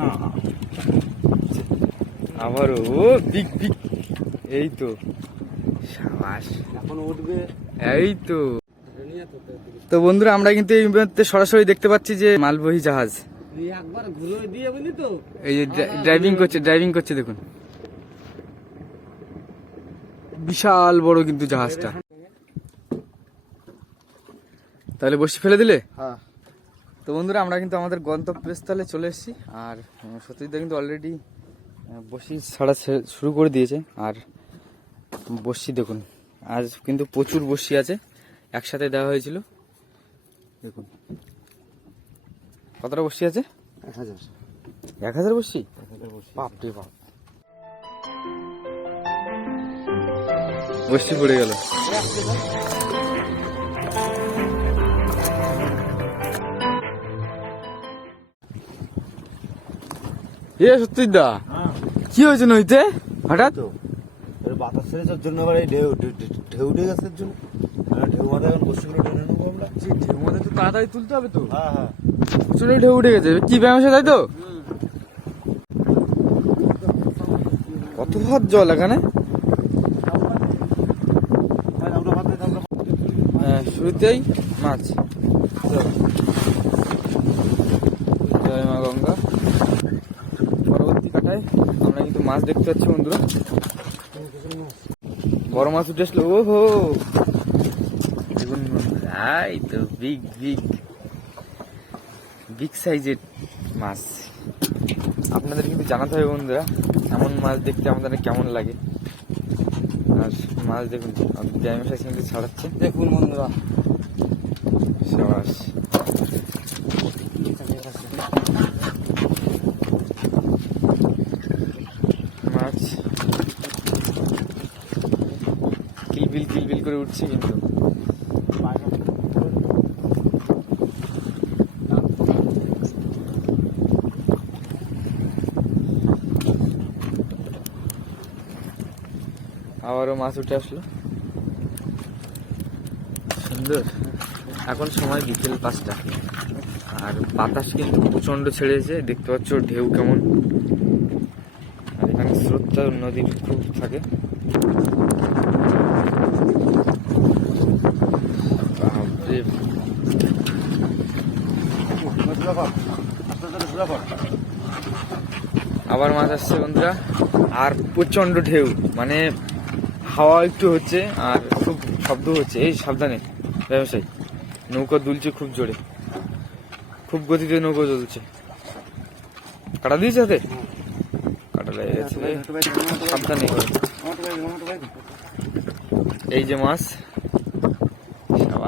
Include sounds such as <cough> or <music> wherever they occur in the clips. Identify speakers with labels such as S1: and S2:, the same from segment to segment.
S1: না।
S2: আবারও ও big big এই তো। সাবাস।
S1: এখন উঠবে।
S2: এই তো। তো বন্ধুরা আমরা কিন্তু এই মুহূর্তে সরাসরি দেখতে পাচ্ছি যে মালবহী জাহাজ।
S1: তুই একবার ঘুরে দিয়ে বলি তো?
S2: এই যে ড্রাইভিং করছে ড্রাইভিং করছে দেখুন। বিশাল বড় কিন্তু জাহাজটা। তাহলে বসে ফেলে দিলে?
S1: হ্যাঁ।
S2: তো বন্ধুরা আমরা কিন্তু আমাদের গন্তব্যস্থলে চলে এসেছি। আর সত্যিদা কিন্তু অলরেডি বসি ছাড়া শুরু করে দিয়েছে। আর বসি দেখুন আজ কিন্তু প্রচুর বসি আছে। একসাথে দেওয়া হয়েছিল। দেখুন কতটা বসি আছে?
S1: এক হাজার।
S2: এক হাজার বসি? বাপ। বসি পড়ে গেল। এ সত্যিদা
S1: হ্যাঁ
S2: কি হয়েছে নইতে হঠাৎ?
S1: বাতাস ছেড়েছে জন্য আবার এই ঢেউ ঢেউ- উঠে গেছে জন্য। হ্যাঁ, ঢেউ মাথায় এখন বসিগুলো টেনে নেব আমরা।
S2: ঢেউ মধ্যে তো তাড়াতাড়ি তুলতে হবে তো।
S1: হ্যাঁ হ্যাঁ।
S2: প্রচুর ঢেউ উঠে গেছে। কি ব্যায়াম আছে তাই তো? কত ভাত জল এখানে।
S1: হ্যাঁ,
S2: শুরুতেই মাছ। জয় মা গঙ্গা। পরবর্তী আমরা কিন্তু মাছ দেখতে পাচ্ছি বন্ধুরা। বড় মাছ উঠে আসলো ও হো দেখুন এই তো বিগ বিগ বিগ সাইজের মাছ। আপনাদের কিন্তু জানাতে হবে বন্ধুরা এমন মাছ দেখতে আমাদের কেমন লাগে। আর মাছ দেখুন ড্যামেশা কিন্তু ছাড়াচ্ছে।
S1: দেখুন বন্ধুরা।
S2: সাবাস মাছ কিলবিল কিলবিল করে উঠছে কিন্তু। আবারও মাছ উঠে আসলো। সুন্দর। এখন সময় বিকেল পাঁচটা। আর বাতাস কিন্তু প্রচণ্ড ছেড়েছে, দেখতে পাচ্ছ ঢেউ কেমন। আর এখানে স্রোতটা নদীর খুব থাকে। আবার মাছ আসছে বন্ধুরা। আর প্রচণ্ড ঢেউ মানে হাওয়া একটু হচ্ছে, আর খুব শব্দ হচ্ছে। এই সাবধানে, ব্যবসায়ী। নৌকা দুলছে খুব জোরে। খুব গতিতে নৌকা চলছে কাটা দিয়েছে হাতে? কাটা লেগে গেছে। সাবধানে। এই যে মাছ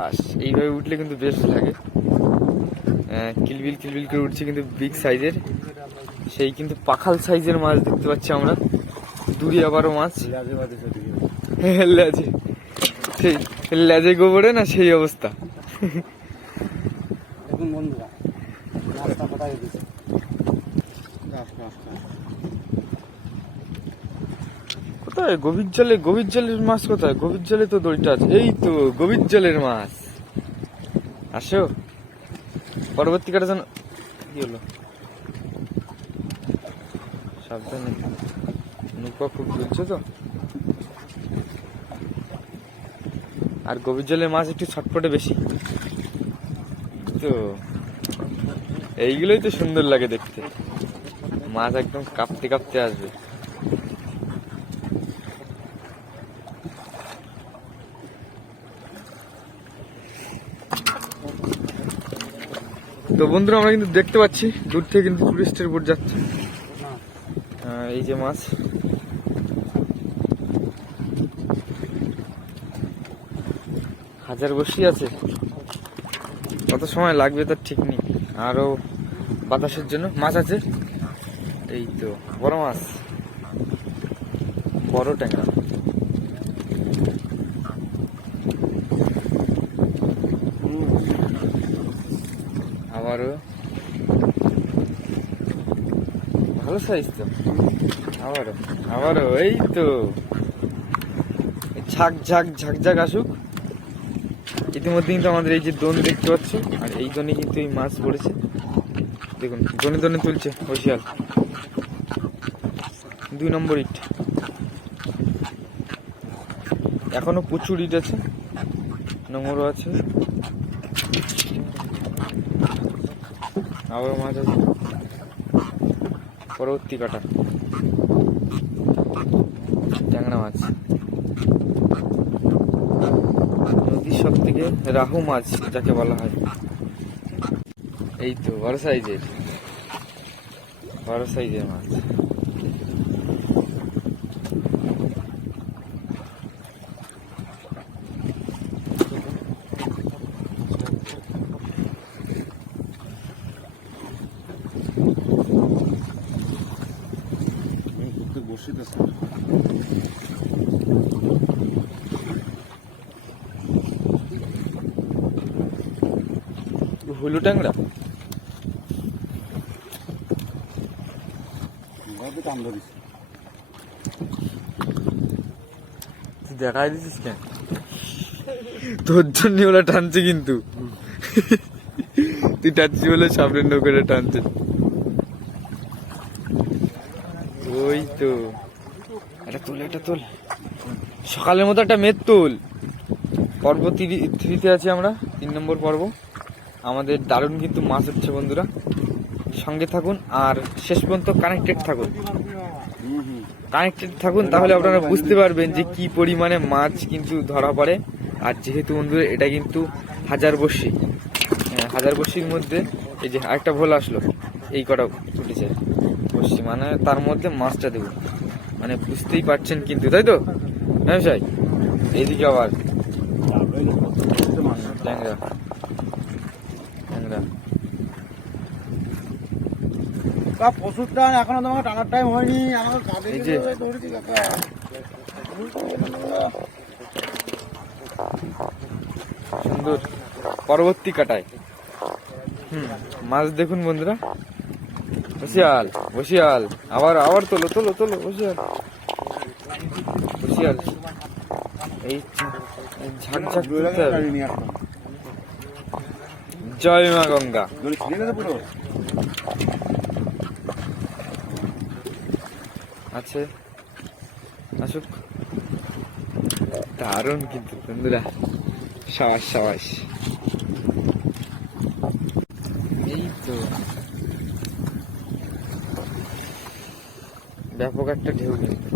S2: সাবাস এইভাবে উঠলে কিন্তু বেশ লাগে। কিলবিল কিলবিল করে উঠছে কিন্তু বিগ সাইজের সেই কিন্তু পাখাল সাইজের মাছ দেখতে পাচ্ছি আমরা। দূরে আবারও মাছ। <laughs> লেজে। সেই লেজে গোবরে না সেই অবস্থা।
S1: দেখুন বন্ধুরা রাস্তা। কোথায়?
S2: গভীর জলে, গভীর জলের মাছ কোথায়? গভীর জলে তো দড়িটা আছে। এই তো, গভীর জলের মাছ। আসো। পরবর্তী কাটা যেন কি হলো? সাবধানে। নৌকা খুব দুলছে তো। আর গভীর জলের মাছ একটু ছটপটে বেশি। তো। এইগুলোই তো সুন্দর লাগে দেখতে। মাছ একদম কাঁপতে কাঁপতে আসবে। তো বন্ধুরা, আমরা কিন্তু দেখতে পাচ্ছি, দূর থেকে কিন্তু টুরিস্টের বোট যাচ্ছে। এই যে মাছ। হাজার বসি আছে। কত সময় লাগবে তার ঠিক নেই। আরও বাতাসের জন্য। মাছ আছে? এই তো, বড় মাছ। বড় ট্যাংরা। আবারও ভালো সাইজ তো। আবারও আবারও এই তো। ঝাক ঝাক ঝাক ঝাক আসুক। ইতিমধ্যে কিন্তু আমাদের এই যে দোন দেখতে পাচ্ছ, আর এই দোনে কিন্তু এই মাছ পড়েছে। দেখুন, দনে দনে তুলছে বসিয়াল দুই নম্বর ইট। এখনও প্রচুর ইট আছে নোংরও আছে। আবার মাছ আছে। পরবর্তী কাটা? ট্যাংরা মাছ। নদীর সব থেকে রাহু মাছ যাকে বলা হয়। এই তো, বড় সাইজের বড় সাইজের মাছ।
S1: বসিতে
S2: হুলু ট্যাংরা? তুই দেখাই দিছিস কেন? তোর জন্য ওরা টানছে কিন্তু। তুই টানছি বলে সামনের নৌকাটা টানছে। ওই তো। এটা তোল এটা তোল। সকালের মতো একটা মেদ তোল। পর্ব থ্রি থ্রিতে আছি আমরা তিন নম্বর পর্ব। আমাদের দারুণ কিন্তু মাছ হচ্ছে বন্ধুরা। সঙ্গে থাকুন আর শেষ পর্যন্ত কানেক্টেড থাকুন। কানেক্টেড থাকুন তাহলে আপনারা বুঝতে পারবেন যে কি পরিমাণে মাছ কিন্তু ধরা পড়ে। আর যেহেতু বন্ধুরা এটা কিন্তু হাজার বর্ষি হ্যাঁ, হাজার বর্ষির মধ্যে এই যে আরেকটা ভোল আসলো। এই কটা উঠেছে। বর্ষি মানে তার মধ্যে মাছটা দেবো। মানে বুঝতেই পারছেন কিন্তু তাই তো? হ্যাঁ সাই? এইদিকে আবার। ট্যাংরা। ট্যাংরা।
S1: প্রচুর টান এখনও তোমাকে টানার টাইম হয়নি। আমাকে কাঁদে ধরেছি কাকা
S2: সুন্দর। পরবর্তী কাটায়। হুম মাছ দেখুন বন্ধুরা। বসিয়াল বসিয়াল। আবার আবার তোলো তোলো তোলো, বসিয়াল। বসিয়াল। এই ঝাঁক ঝাঁক জয় মা গঙ্গা। আছে। আসুক। দারুণ কিন্তু বন্ধুরা। সাবাস সাবাস এই তো ব্যাপক একটা ঢেউ কিন্তু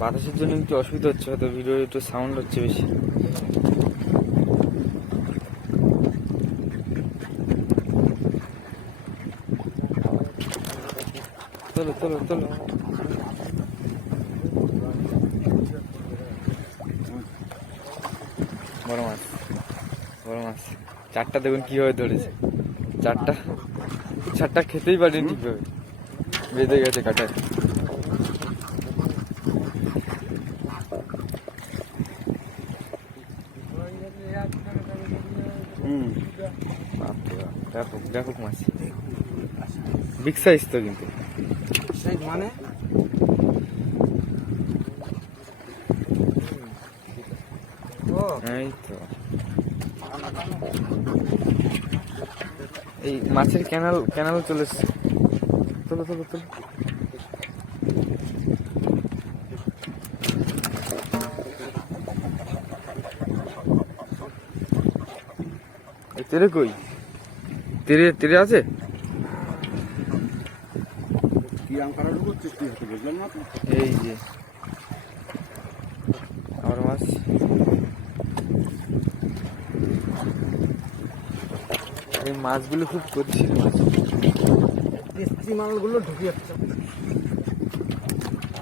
S2: বাতাসের জন্য একটু অসুবিধা হচ্ছে, হয়তো ভিডিও একটু সাউন্ড হচ্ছে বেশি। তোলো তোলো তোলো বড় মাছ বড় মাছ। চারটা দেখুন কীভাবে ধরেছে। চারটা চারটা খেতেই পারিনি ঠিকভাবে। বেঁধে গেছে কাটায় ব্যাপক ব্যাপক মাছ। বিগ সাইজ তো কিন্তু।
S1: মানে?
S2: এই তো। এই মাছের ক্যানাল ক্যানাল চলে এই তেরে কই? তেরে তেরে আছে? এই যে। আমার মাছ। এই মাছগুলো খুব গতিশীল মাছ।
S1: কিস্তি মালগুলো ঢুকে যাচ্ছে।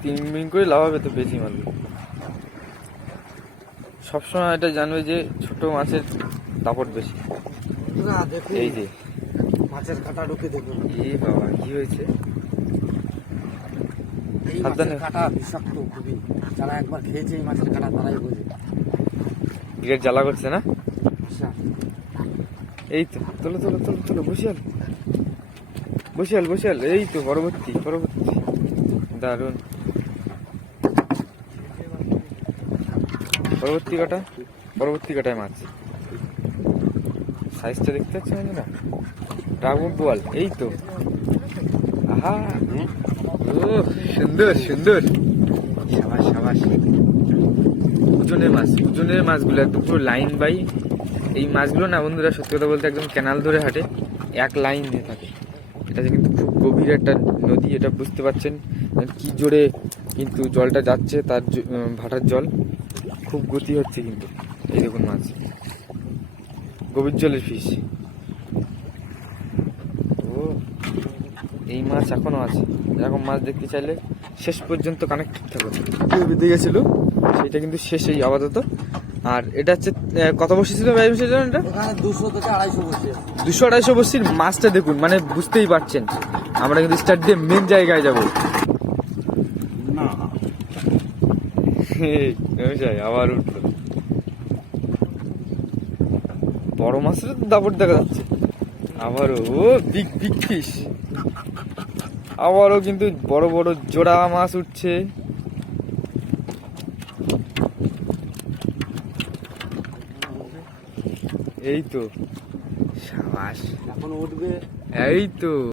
S2: তিন মিন করে লাভ হবে তো বেশি মাল। সবসময় এটা জানবে যে ছোট মাছের দাপট বেশি।
S1: না দেখুন
S2: এই যে।
S1: মাছের কাটা ঢুকে দেখুন।
S2: এই বাবা কি হয়েছে?
S1: এই। মাছের কাটা বিষাক্ত খুবই। যারা একবার খেয়েছে এই মাছের কাটা তারাই বোঝে।
S2: বিরাট জ্বালা করছে না? এই তো তোলো তোলো তোলো তোলো বসিয়াল বসিয়াল বসিয়াল, এই তো পরবর্তী পরবর্তী। দারুণ পরবর্তী কাটা? পরবর্তী কাটায় মাছ সাইজটা দেখতে পাচ্ছেন না? রাঘব বল এই তো। আহা! ও সুন্দর সুন্দর। সাবাস সাবাস। ওজনের মাছ, ওজনের মাছগুলো পুরো লাইন বাই এই মাছগুলো না বন্ধুরা, সত্যি কথা বলতে একদম ক্যানাল ধরে হাঁটে। এক লাইন দিয়ে থাকে। এটা যে কিন্তু খুব গভীর একটা নদী এটা বুঝতে পারছেন কি জোরে কিন্তু জলটা যাচ্ছে তার ভাটার জল। খুব গতি হচ্ছে কিন্তু এই দেখুন মাছ। গভীর জলের ফিশ। ও এই মাছ এখনও আছে। এরকম মাছ দেখতে চাইলে শেষ পর্যন্ত কানেক্টেড থাকুন বেঁধে গেছিল? সেটা কিন্তু শেষ এই আপাতত। আর এটা হচ্ছে কত বসেছিল ভাই সেটা এটা?
S1: দুশো থেকে আড়াইশো বসে।
S2: দুশো আড়াইশো বস্তির মাছটা দেখুন মানে বুঝতেই পারছেন। আমরা কিন্তু স্টার্ট দিয়ে মেন জায়গায় যাব। আবার উঠল। বড় মাছের তো দাপট দেখা যাচ্ছে। আবারও ও বিগ বিগ ফিশ আবারও কিন্তু বড় বড় জোড়া মাছ উঠছে। এই তো। সাবাস।
S1: এখন উঠবে।
S2: এই তো।